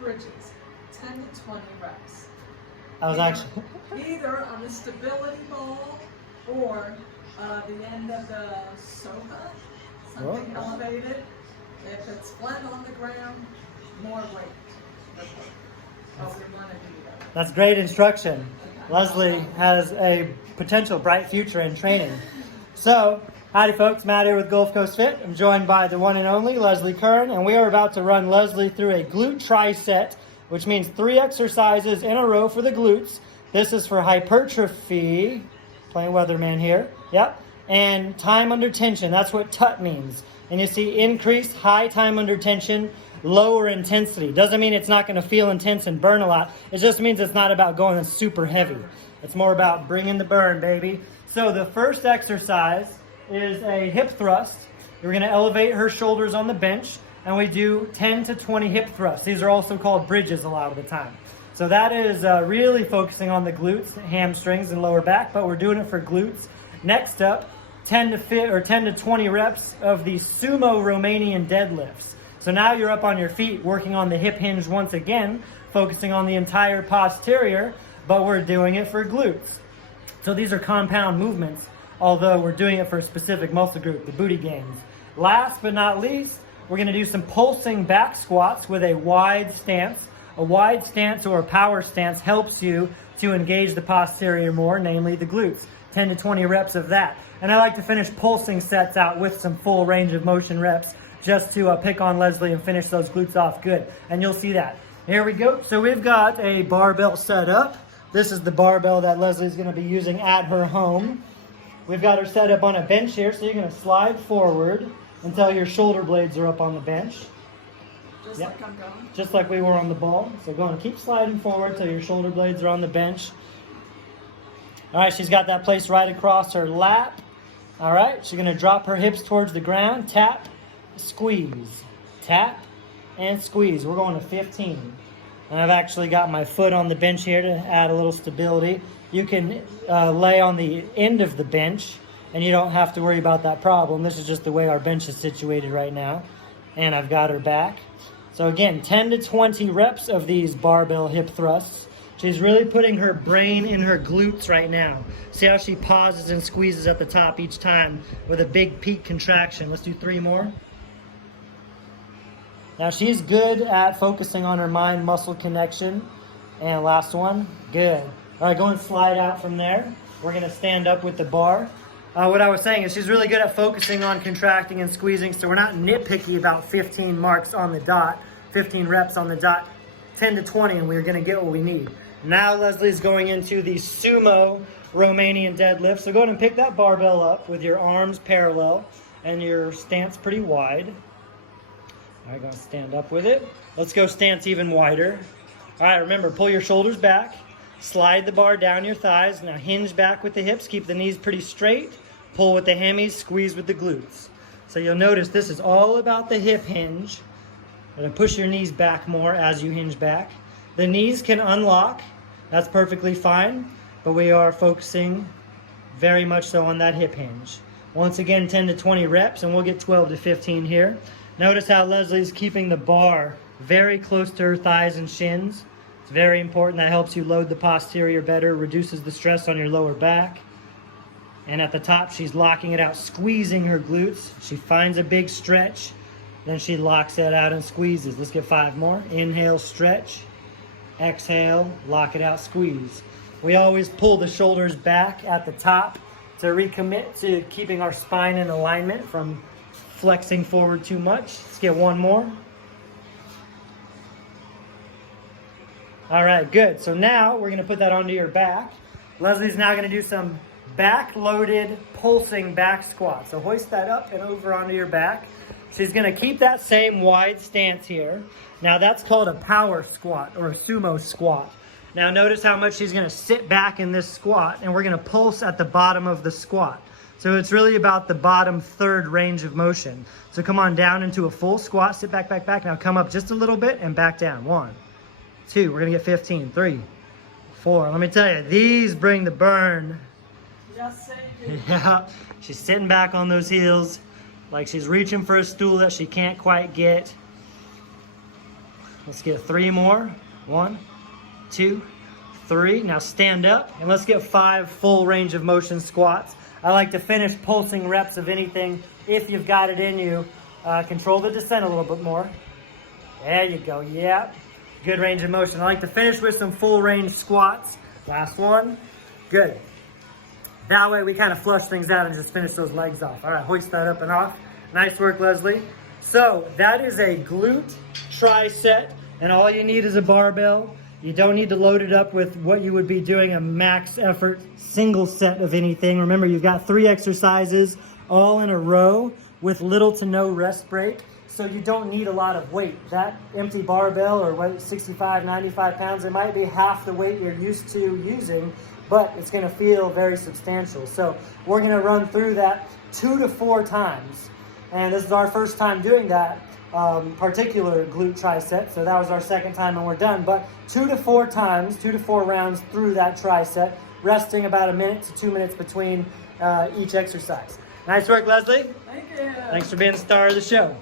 bridges, 10 to 20 reps. I was actually Either on the stability ball or the end of the sofa, something elevated. If it's flat on the ground, more weight. Oh, we want to do that. That's great instruction. Leslie has a potential bright future in training. So, howdy folks, Matt here with Gulf Coast Fit. I'm joined by the one and only Leslie Kern, and we are about to run Leslie through a glute tri-set, which means 3 exercises in a row for the glutes. This is for hypertrophy, playing weatherman here, yep, and time under tension, that's what TUT means. And you see increased high time under tension, lower intensity. Doesn't mean it's not going to feel intense and burn a lot. It just means it's not about going super heavy. It's more about bringing the burn, baby. So the first exercise is a hip thrust. We're going to elevate her shoulders on the bench, and we do 10 to 20 hip thrusts. These are also called bridges a lot of the time. So that is really focusing on the glutes, hamstrings, and lower back, but we're doing it for glutes. Next up, 10 to 20 reps of the sumo Romanian deadlifts. So now you're up on your feet, working on the hip hinge once again, focusing on the entire posterior, but we're doing it for glutes. So these are compound movements, although we're doing it for a specific muscle group, the booty gains. Last but not least, we're going to do some pulsing back squats with a wide stance. A wide stance or a power stance helps you to engage the posterior more, namely the glutes. 10 to 20 reps of that. And I like to finish pulsing sets out with some full range of motion reps just to pick on Leslie and finish those glutes off good. And you'll see that. Here we go. So we've got a barbell set up. This is the barbell that Leslie's going to be using at her home. We've got her set up on a bench here, so you're going to slide forward until your shoulder blades are up on the bench. Just like I'm going? Just like we were on the ball. So go and keep sliding forward till your shoulder blades are on the bench. All right, she's got that placed right across her lap. All right, she's going to drop her hips towards the ground. Tap, squeeze. Tap, and squeeze. We're going to 15. And I've actually got my foot on the bench here to add a little stability. You can lay on the end of the bench, and you don't have to worry about that problem. This is just the way our bench is situated right now. And I've got her back. So again, 10 to 20 reps of these barbell hip thrusts. She's really putting her brain in her glutes right now. See how she pauses and squeezes at the top each time with a big peak contraction. Let's do 3 more. Now she's good at focusing on her mind-muscle connection. And last one, good. All right, go and slide out from there. We're gonna stand up with the bar. What I was saying is she's really good at focusing on contracting and squeezing, so we're not nitpicky about 15 marks on the dot, 15 reps on the dot, 10 to 20, and we're gonna get what we need. Now Leslie's going into the sumo Romanian deadlift. So go ahead and pick that barbell up with your arms parallel and your stance pretty wide. All right, gonna stand up with it. Let's go stance even wider. All right, remember, pull your shoulders back, slide the bar down your thighs. Now hinge back with the hips, keep the knees pretty straight, pull with the hammies, squeeze with the glutes. So you'll notice this is all about the hip hinge. You're gonna push your knees back more as you hinge back. The knees can unlock, that's perfectly fine, but we are focusing very much so on that hip hinge. Once again, 10 to 20 reps, and we'll get 12 to 15 here. Notice how Leslie's keeping the bar very close to her thighs and shins. It's very important. That helps you load the posterior better, reduces the stress on your lower back. And at the top, she's locking it out, squeezing her glutes. She finds a big stretch, then she locks that out and squeezes. Let's get 5 more. Inhale, stretch. Exhale, lock it out, squeeze. We always pull the shoulders back at the top to recommit to keeping our spine in alignment from flexing forward too much. Let's get 1 more. All right, good. So now we're gonna put that onto your back. Leslie's now gonna do some back-loaded pulsing back squats. So hoist that up and over onto your back. She's gonna keep that same wide stance here. Now that's called a power squat or a sumo squat. Now notice how much she's gonna sit back in this squat, and we're gonna pulse at the bottom of the squat. So it's really about the bottom third range of motion. So come on down into a full squat, sit back, back, back. Now come up just a little bit and back down. 1, 2, we're gonna get 15, 3, 4. Let me tell you, these bring the burn. Just say it. Yeah, she's sitting back on those heels like she's reaching for a stool that she can't quite get. Let's get 3 more. 1, 2, 3. Now stand up and let's get 5 full range of motion squats. I like to finish pulsing reps of anything if you've got it in you. Control the descent a little bit more. There you go. Yeah. Good range of motion. I like to finish with some full range squats. Last one. Good. That way we kind of flush things out and just finish those legs off. All right, hoist that up and off. Nice work, Leslie. So that is a glute tri-set, and all you need is a barbell. You don't need to load it up with what you would be doing a max effort single set of anything. Remember, you've got 3 exercises all in a row with little to no rest break. So you don't need a lot of weight. That empty barbell, or what, 65, 95 pounds, it might be half the weight you're used to using, but it's gonna feel very substantial. So we're gonna run through that 2 to 4 times. And this is our first time doing that particular glute tricep. So that was our second time and we're done. But 2 to 4 times, 2 to 4 rounds through that tricep, resting about 1 minute to 2 minutes between each exercise. Nice work, Leslie. Thank you. Thanks for being the star of the show.